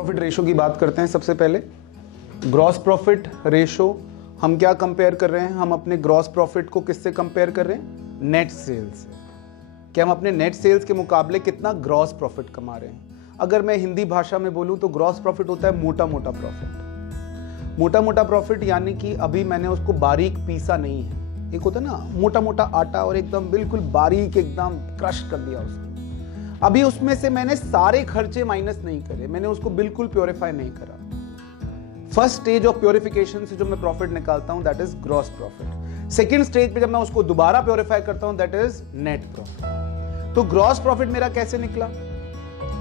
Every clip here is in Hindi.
प्रॉफिट रेशो की बात करते हैं। सबसे पहले ग्रॉस प्रॉफिट रेशो हम क्या कंपेयर कर रहे हैं? हम अपने ग्रॉस प्रॉफिट को किससे कंपेयर कर रहे हैं? नेट सेल्स से। कि हम अपने नेट सेल्स के मुकाबले कितना ग्रॉस प्रॉफिट कमा रहे हैं। अगर मैं हिंदी भाषा में बोलूं तो ग्रॉस प्रॉफिट होता है मोटा मोटा प्रॉफिट। मोटा मोटा प्रॉफिट यानी कि अभी मैंने उसको बारीक पीसा नहीं है। एक होता है ना मोटा मोटा आटा और एकदम बिल्कुल बारीक एकदम क्रश कर दिया उसको। अभी उसमें से मैंने सारे खर्चे माइनस नहीं करे, मैंने उसको बिल्कुल प्योरीफाई नहीं करा। फर्स्ट स्टेज ऑफ प्योरिफिकेशन से जो मैं प्रॉफिट निकालता हूं that is gross profit. Second stage पे जब मैं उसको दोबारा प्योरीफाई करता हूं दैट इज नेट प्रॉफिट। तो ग्रॉस प्रॉफिट मेरा कैसे निकला?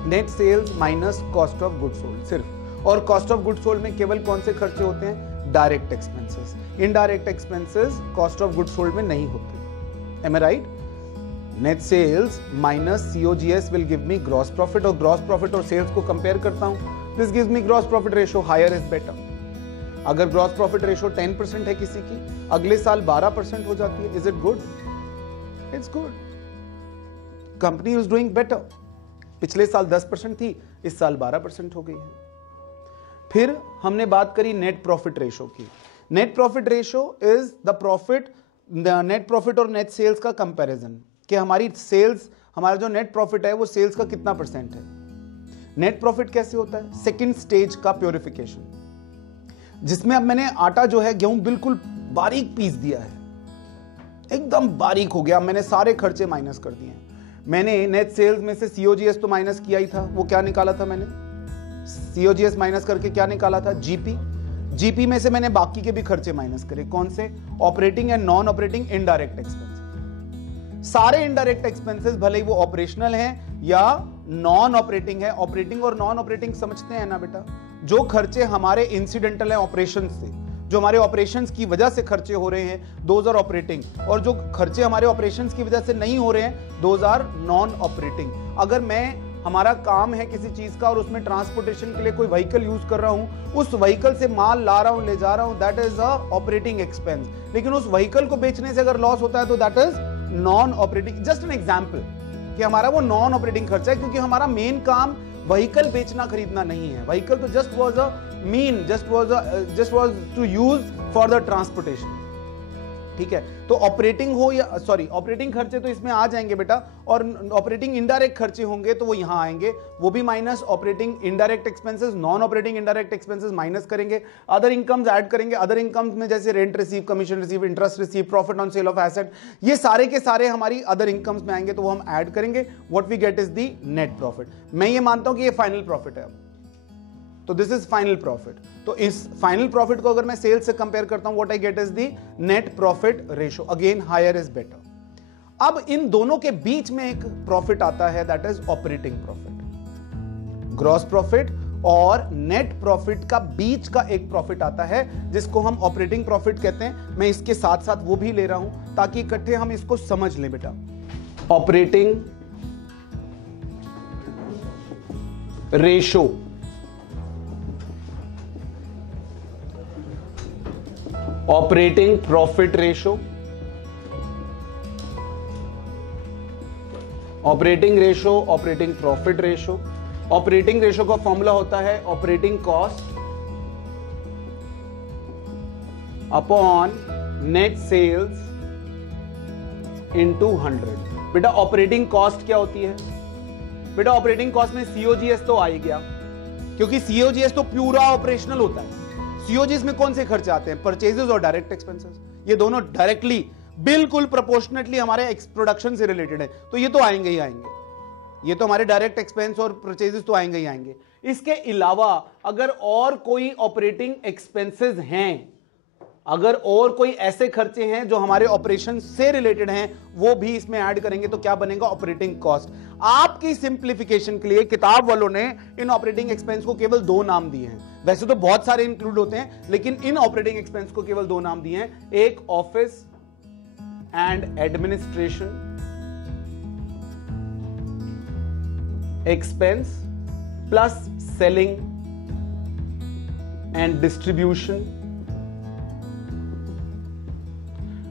Net sales minus cost of goods sold सिर्फ। और कॉस्ट ऑफ गुड्स सोल्ड में केवल कौन से खर्चे होते हैं? Direct expenses. Indirect expenses cost of goods sold में नहीं होते। Am I right? Net sales minus COGS will give me gross profit. और ग्रॉस प्रॉफिट और सेल्स को कंपेयर करता हूं, this gives me gross profit ratio, higher is better. अगर ग्रॉस प्रॉफिट रेशो 10% है किसी की, अगले साल 12% हो जाती है, is it good? It's good. Company is doing better. पिछले साल 10% थी, इस साल 12% हो गई है। फिर हमने बात करी नेट प्रॉफिट रेशो की। Net profit ratio is the profit, net profit और नेट सेल्स का कंपैरिजन कि हमारी सेल्स, हमारा जो नेट प्रॉफिट है वो सेल्स का कितना परसेंट है। नेट प्रॉफिट कैसे होता है? सेकंड स्टेज का प्योरिफिकेशन, जिसमें अब मैंने आटा जो है, गेहूं बिल्कुल बारीक पीस दिया है, एकदम बारीक हो गया, मैंने सारे खर्चे माइनस कर दिए। मैंने नेट सेल्स में से COGS तो माइनस किया ही था। वो क्या निकाला था मैंने? COGS माइनस करके क्या निकाला था? GP में से मैंने बाकी के भी खर्चे माइनस करे। कौन से? Operating and non operating indirect expense. सारे इनडायरेक्ट एक्सपेंसेस भले ही वो ऑपरेशनल हैं या नॉन ऑपरेटिंग है। ऑपरेटिंग और नॉन ऑपरेटिंग समझते हैं ना बेटा? जो खर्चे हमारे इंसिडेंटल है ऑपरेशन से, जो हमारे ऑपरेशंस की वजह से खर्चे हो रहे हैं, दोज आर ऑपरेटिंग। और जो खर्चे हमारे ऑपरेशंस की वजह से नहीं हो रहे हैं, दोज आर नॉन ऑपरेटिंग। अगर हमारा काम है किसी चीज का और उसमें ट्रांसपोर्टेशन के लिए कोई व्हीकल यूज कर रहा हूं, उस व्हीकल से माल ला रहा हूं, ले जा रहा हूं, that is a operating expense. लेकिन उस व्हीकल को बेचने से अगर लॉस होता है तो that is non operating. Just an example कि हमारा वो नॉन ऑपरेटिंग खर्चा है, क्योंकि हमारा मेन काम व्हीकल बेचना खरीदना नहीं है। व्हीकल तो just was a mean, just was to use for the transportation. ठीक है? तो ऑपरेटिंग हो या ऑपरेटिंग खर्चे तो इसमें आ जाएंगे बेटा, और ऑपरेटिंग इनडायरेक्ट खर्चे होंगे तो वो यहां आएंगे, वो भी minus operating indirect expenses. Non operating indirect expenses minus करेंगे, अदर इनकम्स ऐड करेंगे। अदर इनकम्स में जैसे rent receive, commission receive, interest receive, profit on sale of asset, ये सारे के सारे हमारी अदर इनकम्स में आएंगे, तो वो हम ऐड करेंगे। What we get is the net profit. मैं ये मानता हूं कि ये फाइनल प्रॉफिट है। तो दिस इज फाइनल प्रॉफिट। तो इस फाइनल प्रॉफिट को अगर मैं सेल्स से कंपेयर करता हूं, what I get is the net profit ratio. Again higher is better. अब इन दोनों के बीच में एक प्रॉफिट आता है, that is operating profit. Gross profit और नेट प्रॉफिट का बीच का एक प्रॉफिट आता है, जिसको हम ऑपरेटिंग प्रॉफिट कहते हैं। मैं इसके साथ साथ वो भी ले रहा हूं ताकि इकट्ठे हम इसको समझ लें बेटा। Operating ratio, operating profit ratio, operating ratio, operating profit ratio. Operating ratio का फॉर्मूला होता है operating cost upon net sales into 100। बेटा ऑपरेटिंग कॉस्ट क्या होती है? बेटा ऑपरेटिंग कॉस्ट में COGS तो आ ही गया, क्योंकि COGS तो पूरा ऑपरेशनल होता है। COGS में कौन से खर्चे आते हैं? परचेजेस और डायरेक्ट एक्सपेंसेस। ये दोनों डायरेक्टली बिल्कुल प्रोपोर्शनेटली हमारे प्रोडक्शन से रिलेटेड है, तो ये तो आएंगे ही आएंगे। ये तो हमारे डायरेक्ट एक्सपेंस और परचेजेस तो आएंगे ही आएंगे। इसके अलावा अगर और कोई ऑपरेटिंग एक्सपेंसेस हैं, अगर और कोई ऐसे खर्चे हैं जो हमारे ऑपरेशन से रिलेटेड हैं, वो भी इसमें ऐड करेंगे तो क्या बनेगा? Operating cost. आपकी सिंप्लीफिकेशन के लिए किताब वालों ने इन ऑपरेटिंग एक्सपेंस को केवल 2 नाम दिए हैं। वैसे तो बहुत सारे इंक्लूड होते हैं, लेकिन इन ऑपरेटिंग एक्सपेंस को केवल 2 नाम दिए हैं। एक office and administration expense plus selling and distribution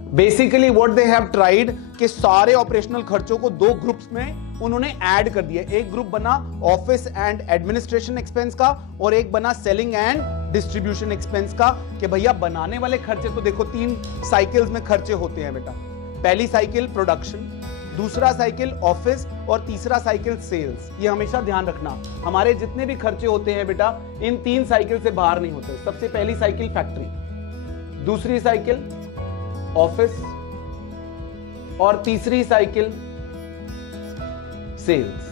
basically what they have tried कि सारे ऑपरेशनल खर्चों को दो ग्रुप्स में उन्होंने ऐड कर दिया। एक ग्रुप बना ऑफिस एंड एडमिनिस्ट्रेशन एक्सपेंस का और एक बना सेलिंग एंड डिस्ट्रीब्यूशन एक्सपेंस का, कि भैया बनाने वाले खर्चे तो देखो 3 साइकिल्स में खर्चे होते हैं बेटा। पहली साइकिल प्रोडक्शन, दूसरा साइकिल ऑफिस और तीसरा साइकिल सेल्स। ये हमेशा ध्यान रखना, हमारे जितने भी खर्चे होते हैं बेटा इन 3 साइकिल से बाहर नहीं होते। सबसे पहली साइकिल फैक्ट्री, दूसरी साइकिल ऑफिस और तीसरी साइकिल सेल्स।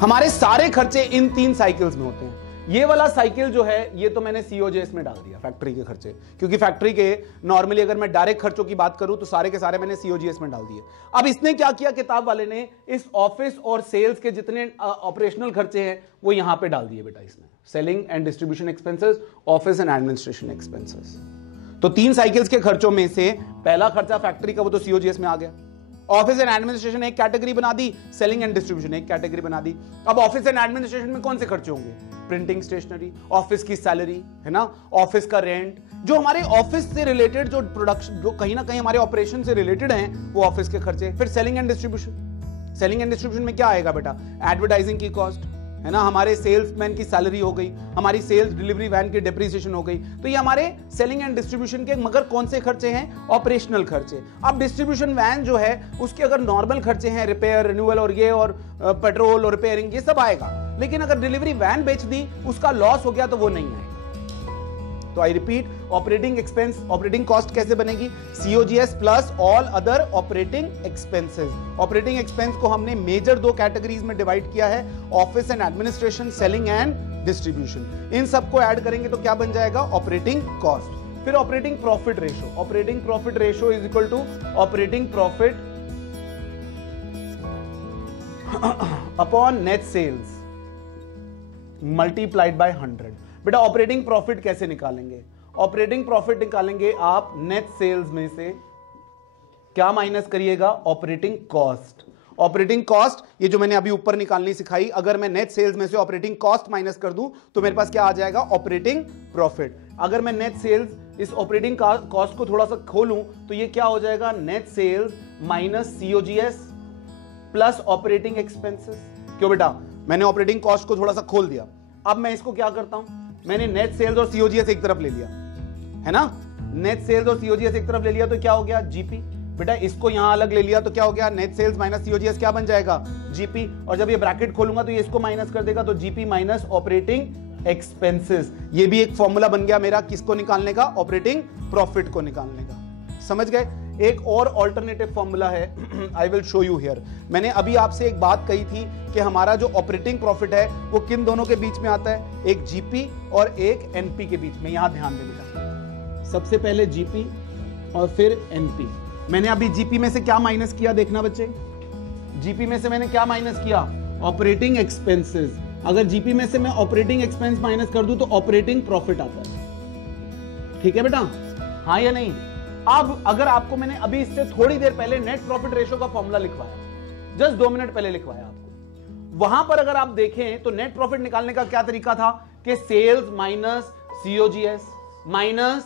हमारे सारे खर्चे इन 3 साइकिल्स में होते हैं। ये वाला साइकिल जो है ये तो मैंने सीओजेएस में डाल दिया, फैक्ट्री के खर्चे, क्योंकि फैक्ट्री के नॉर्मली अगर मैं डायरेक्ट खर्चों की बात करूं तो सारे के सारे मैंने सीओजीएस में डाल दिए। अब इसने क्या किया, किताब वाले ने इस ऑफिस और सेल्स के जितने ऑपरेशनल खर्चे हैं वो यहां पे डाल दिए बेटा इसने, selling and distribution expenses, office and administration expenses. तो 3 साइकिल्स के खर्चों में से पहला खर्चा फैक्ट्री का वो तो सीओजीएस में आ गया। ऑफिस एंड एडमिनिस्ट्रेशन एक कैटेगरी बना दी, सेलिंग एंड डिस्ट्रीब्यूशन एक कैटेगरी बना दी। अब ऑफिस एंड एडमिनिस्ट्रेशन में कौन से खर्चे होंगे, प्रिंटिंग स्टेशनरी, ऑफिस की सैलरी है ना, ऑफिस का रेंट, जो हमारे ऑफिस से रिलेटेड जो प्रोडक्शन, जो कहीं ना कहीं हमारे ऑपरेशन से रिलेटेड हैं वो ऑफिस के खर्चे। फिर selling and distribution, selling and distribution में क्या आएगा बेटा, एडवर्टाइजिंग की कॉस्ट है ना, हमारे सेल्समैन की सैलरी हो गई, हमारी सेल्स डिलीवरी वैन की डिप्रिसिएशन हो गई। तो ये हमारे सेलिंग एंड डिस्ट्रीब्यूशन के मगर कौन से खर्चे हैं, ऑपरेशनल खर्चे। अब डिस्ट्रीब्यूशन वैन जो है उसके अगर नॉर्मल खर्चे हैं, रिपेयर, रिन्यूअल और ये और पेट्रोल और रिपेयरिंग, ये सब आएगा। लेकिन अगर डिलीवरी वैन बेच दी, उसका लॉस हो गया तो वो नहीं आएगा। तो I repeat, operating expense, operating cost कैसे बनेगी, COGS plus all other operating expenses. Operating expense को हमने मेजर 2 कैटेगरीज में डिवाइड किया है, office and administration, selling and distribution. इन सबको ऐड करेंगे तो क्या बन जाएगा, ऑपरेटिंग कॉस्ट। फिर operating profit ratio, operating profit ratio is equal to operating profit upon net sales multiplied by 100। बेटा ऑपरेटिंग प्रॉफिट कैसे निकालेंगे, ऑपरेटिंग प्रॉफिट निकालेंगे आप नेट सेल्स में से क्या माइनस करिएगा, ऑपरेटिंग कॉस्ट। ऑपरेटिंग कॉस्ट ये जो मैंने अभी ऊपर निकालनी सिखाई, अगर मैं नेट सेल्स में से ऑपरेटिंग कॉस्ट माइनस कर दूं तो मेरे पास क्या आ जाएगा, ऑपरेटिंग प्रॉफिट। अगर मैं नेट सेल्स इस ऑपरेटिंग कॉस्ट को थोड़ा सा खोलूं तो ये क्या हो जाएगा, net sales minus COGS plus operating expenses. क्यों बेटा, मैंने ऑपरेटिंग कॉस्ट को थोड़ा सा खोल दिया। अब मैं इसको क्या करता हूं, मैंने नेट सेल्स और सीओजीएस एक तरफ ले लिया है ना, नेट सेल्स और सीओजीएस एक तरफ ले लिया तो क्या हो गया, जीपी। बेटा इसको यहां अलग ले लिया तो क्या हो गया, नेट सेल्स माइनस सीओजीएस क्या बन जाएगा, जीपी। और जब ये ब्रैकेट खोलूंगा तो ये इसको माइनस कर देगा, तो जीपी माइनस ऑपरेटिंग एक्सपेंसेस। ये भी एक फॉर्मूला बन गया मेरा किसको निकालने का, ऑपरेटिंग प्रॉफिट को निकालने का। समझ गए। एक और ऑल्टरनेटिव फॉर्मूला है, I will show you here. मैंने अभी आपसे एक बात कही थी कि हमारा जो ऑपरेटिंग प्रॉफिट है वो किन दोनों के बीच में आता है, एक जीपी और एक एनपी के बीच में। यहां ध्यान दें बेटा, सबसे पहले जीपी और फिर एनपी। मैंने अभी जीपी में से क्या माइनस किया, देखना बच्चे, जीपी में से मैंने क्या माइनस किया, ऑपरेटिंग एक्सपेंसेस। अगर जीपी में से मैं ऑपरेटिंग एक्सपेंस माइनस कर दूं तो ऑपरेटिंग प्रॉफिट आता है। ठीक है बेटा, हाँ या नहीं। अब अगर आपको मैंने अभी इससे थोड़ी देर पहले नेट प्रॉफिट रेशो का फॉर्मूला लिखवाया, जस्ट 2 मिनट पहले लिखवाया आपको, वहां पर अगर आप देखें तो नेट प्रॉफिट निकालने का क्या तरीका था कि sales minus COGS minus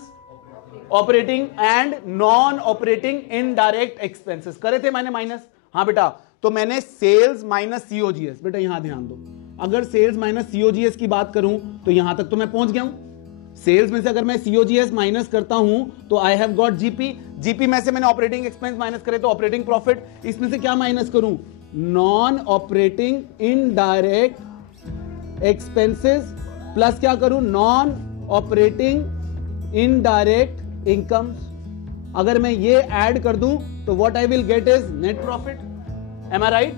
operating and non operating indirect expenses करे थे मैंने माइनस। हाँ बेटा, तो मैंने सेल्स माइनस सीओजीएस, बेटा यहां ध्यान दो, अगर सेल्स माइनस सीओजीएस की बात करूं तो यहां तक तो मैं पहुंच गया हूं। सेल्स में से अगर मैं सीओजीएस माइनस करता हूं तो I have got GP. GP में से मैंने ऑपरेटिंग एक्सपेंस माइनस करे तो ऑपरेटिंग प्रॉफिट। इसमें से क्या माइनस करूं, non operating indirect expenses plus क्या करूं, नॉन ऑपरेटिंग इनडायरेक्ट इनकम्स। अगर मैं ये ऐड कर दूं तो what I will get is net profit. Am I right.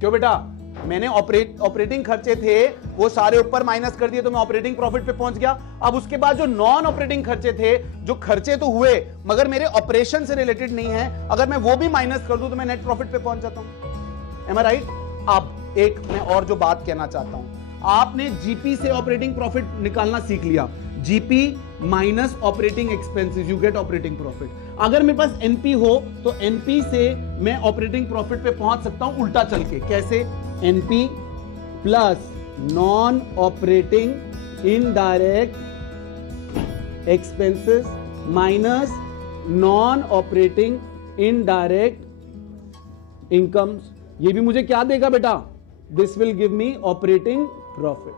क्यों बेटा, मैंने ऑपरेटिंग खर्चे थे वो सारे ऊपर माइनस कर दिए तो मैं ऑपरेटिंग प्रॉफिट पे पहुंच गया। अब उसके बाद जो नॉन ऑपरेटिंग खर्चे थे, जो खर्चे तो हुए मगर मेरे ऑपरेशन से रिलेटेड नहीं है, अगर मैं वो भी माइनस कर दूं तो मैं नेट प्रॉफिट पे पहुंच जाता हूं। M I right. अब एक मैं और जो बात कहना चाहता हूं, आपने जीपी से ऑपरेटिंग प्रॉफिट निकालना सीख लिया, GP minus operating expenses, you get operating profit. अगर मेरे पास एनपी हो तो एनपी से मैं ऑपरेटिंग प्रॉफिट पे पहुंच सकता हूं उल्टा चल के। कैसे, NP plus non operating indirect expenses minus non operating indirect incomes, ये भी मुझे क्या देगा बेटा, this will give me operating profit.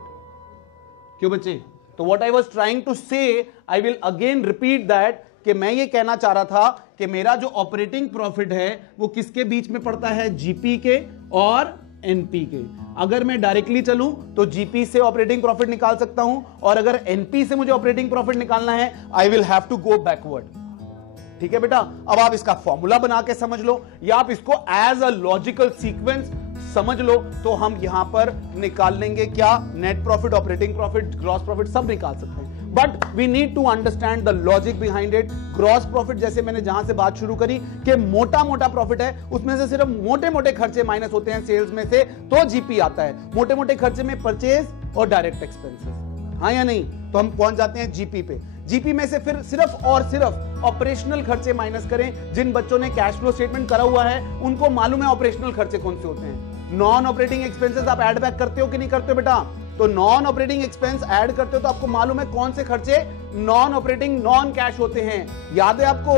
क्यों बच्चे? तो what I was trying to say, I will again repeat that, कि मैं ये कहना चाह रहा था कि मेरा जो ऑपरेटिंग प्रॉफिट है वो किसके बीच में पड़ता है, जीपी के और एनपी के। अगर मैं डायरेक्टली चलूं तो जीपी से ऑपरेटिंग प्रॉफिट निकाल सकता हूं, और अगर एनपी से मुझे ऑपरेटिंग प्रॉफिट निकालना है, I will have to go backward. ठीक है बेटा, अब आप इसका फॉर्मूला बना के समझ लो, या आप इसको एज अ लॉजिकल सीक्वेंस समझ लो, तो हम यहां पर निकाल लेंगे क्या, net profit, operating profit, gross profit सब निकाल सकते हैं। But we need to understand the logic behind it. Gross profit, जैसे मैंने जहां से बात शुरू करी कि मोटा मोटा प्रॉफिट है, उसमें से सिर्फ मोटे मोटे खर्चे माइनस होते हैं सेल्स में से, तो जीपी आता है। मोटे मोटे खर्चे में परचेज और डायरेक्ट एक्सपेंसेस, हाँ या नहीं? तो हम पहुंच जाते हैं जीपी पे। जीपी में से फिर सिर्फ और सिर्फ ऑपरेशनल खर्चे माइनस करें। जिन बच्चों ने कैश फ्लो स्टेटमेंट करा हुआ है उनको मालूम है ऑपरेशनल खर्चे कौन से होते हैं। नॉन ऑपरेटिंग एक्सपेंसेस आप ऐड बैक करते हो कि नहीं करते हो बेटा? तो नॉन ऑपरेटिंग एक्सपेंस ऐड करते हो तो आपको मालूम है कौन से खर्चे नॉन ऑपरेटिंग नॉन कैश होते हैं। याद है आपको?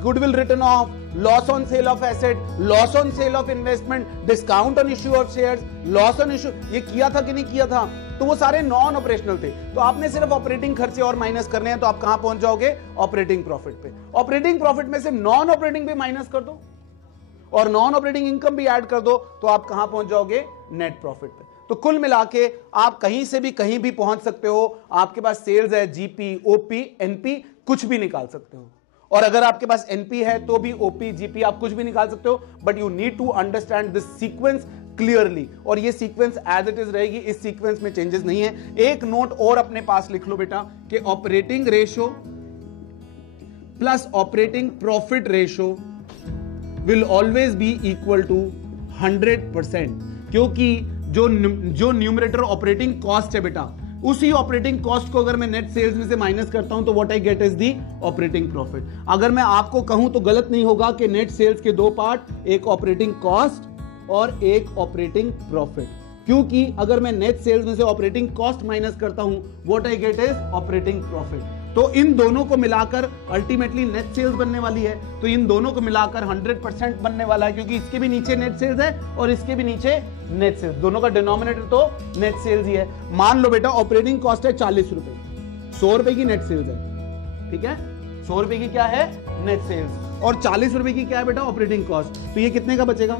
Goodwill return of, loss on sale of asset, loss on sale of investment, discount on issue of shares, loss on issue, ये किया था कि नहीं किया था? तो वो सारे नॉन ऑपरेशनल थे। तो आपने सिर्फ ऑपरेटिंग खर्चे और माइनस करने हैं, तो आप कहां पहुंच जाओगे, ऑपरेटिंग प्रॉफिट पे। ऑपरेटिंग प्रॉफिट में से नॉन ऑपरेटिंग भी माइनस कर दो और नॉन ऑपरेटिंग इनकम भी ऐड कर दो, तो आप कहां पहुंच जाओगे, नेट प्रॉफिट पे। तो कुल मिला के आप कहीं से भी कहीं भी पहुंच सकते हो। आपके पास सेल्स है, जीपी, ओपी, एनपी, कुछ भी निकाल सकते हो। और अगर आपके पास एनपी है तो भी ओपी, जीपी आप कुछ भी निकाल सकते हो। But you need to understand this sequence clearly, और ये सीक्वेंस एज इट इज रहेगी, इस सीक्वेंस में चेंजेस नहीं है। एक नोट और अपने पास लिख लो बेटा कि operating ratio plus operating profit ratio will always be equal to 100%, क्योंकि जो न्यूमरेटर ऑपरेटिंग कॉस्ट है बेटा, उसी ऑपरेटिंग कॉस्ट को अगर मैं नेट सेल्स में से माइनस करता हूं तो what I get is the operating profit. अगर मैं आपको कहूं तो गलत नहीं होगा कि नेट सेल्स के दो पार्ट, एक ऑपरेटिंग कॉस्ट और एक ऑपरेटिंग प्रॉफिट, क्योंकि अगर मैं नेट सेल्स में से ऑपरेटिंग कॉस्ट माइनस करता हूं what I get is operating profit. तो इन दोनों को मिलाकर अल्टीमेटली नेट सेल्स बनने वाली है। तो इन दोनों को मिलाकर 100% बनने वाला है, क्योंकि इसके भी नीचे नेट सेल्स है और इसके भी नीचे नेट सेल्स, दोनों का डिनोमिनेटर तो नेट सेल्स ही है। मान लो बेटा ऑपरेटिंग कॉस्ट है 40 रुपए, 100 रुपए की नेट सेल्स है, ठीक है? 100 रुपए की क्या है, नेट सेल्स, और 40 रुपए की क्या है बेटा, ऑपरेटिंग कॉस्ट। तो ये कितने का बचेगा?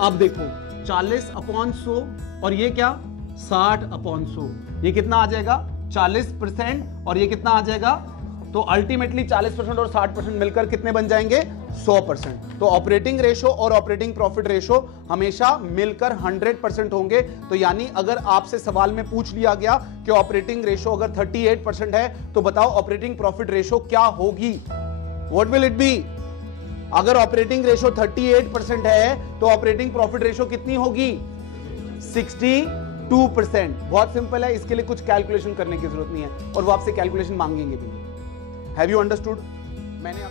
आप देखो 40/100 और ये क्या 60/100, ये कितना आ जाएगा 40%, और ये कितना आ जाएगा, तो अल्टीमेटली 40% और 60% मिलकर कितने बन जाएंगे, 100%। तो ऑपरेटिंग रेशो और ऑपरेटिंग प्रॉफिट रेशो हमेशा मिलकर 100% होंगे। तो यानी अगर आपसे सवाल में पूछ लिया गया कि ऑपरेटिंग रेशो अगर 38% है तो बताओ ऑपरेटिंग प्रॉफिट रेशो क्या होगी, व्हाट विल इट बी? अगर ऑपरेटिंग रेशो 38% है तो ऑपरेटिंग प्रॉफिट रेशो कितनी होगी, 62%। बहुत सिंपल है, इसके लिए कुछ कैलकुलेशन करने की जरूरत नहीं है, और वो आपसे कैलकुलेशन मांगेंगे भी नहीं। Have you understood? मैंने